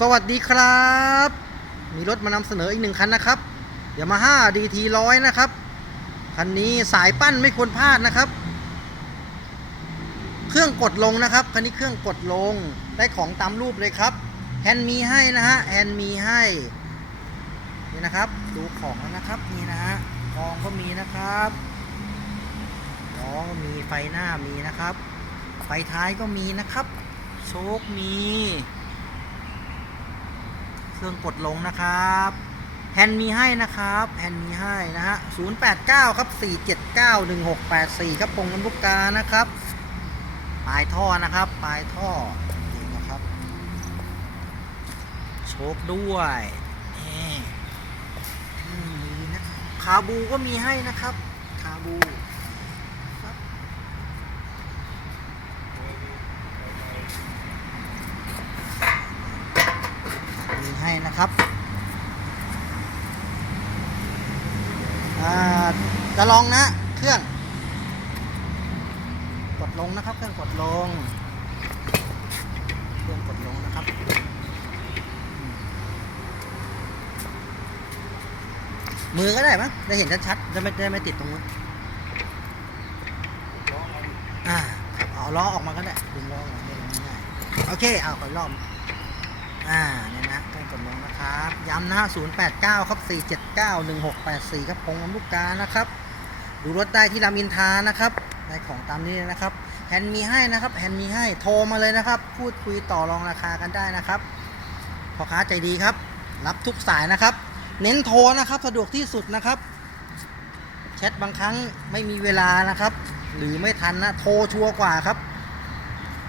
สวัสดีครับ มีรถมานำเสนออีกหนึ่งคันนะครับยามาฮ่าดีทีร้อยนะครับ คันนี้สายปั้นไม่ควรพลาดนะครับ เครื่องกดลงนะครับ คันนี้เครื่องกดลงได้ของตามรูปเลยครับ แฮนด์มีให้นะฮะ แฮนด์มีให้ นี่นะครับ ดูของแล้วนะครับ นี่นะฮะกองก็มีนะครับล้อก็มีไฟหน้ามีนะครับ ไฟท้ายก็มีนะครับ โชคมี เครื่องกดลงนะครับแฮนมีให้นะครับแฮนมีให้นะฮะ089 ครับ 479 1684 ครับปงน้ำลูกกานะครับ ปลายท่อนะครับ ปลายท่อนี่นะครับ โชคด้วยนี่อืมมีนะคาบูก็มีให้นะครับ คาบู มีให้ นะครับจะลองนะเครื่อง กดลงนะครับ เครื่องกดลง เครื่องกดลงนะครับมือก็ได้มั้งได้เห็นชัดๆจะไม่ได้ไม่ติดตรงนู้นอ่าเอาล้อออกมาก็ได้ดึงล้อออกมาได้ง่ายโอเค เอาขอรอบ อ่าเนี่ยนะเครื่องกดลงนะครับ ย้ำนะ089ครับ479 1684ครับพงลำลูกกานะครับ ดูรถได้ที่รามอินทานะครับได้ของตามนี้เลยนะครับแฮนมีให้นะครับแฮนมีให้โทรมาเลยนะครับ พูดคุยต่อรองราคากันได้นะครับพ่อค้าใจดีครับ รับทุกสายนะครับ เน้นโทรนะครับสะดวกที่สุดนะครับแชทบางครั้งไม่มีเวลานะครับ หรือไม่ทันนะโทรชัวร์กว่าครับ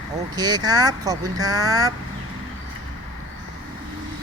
โอเคครับ ขอบคุณครับ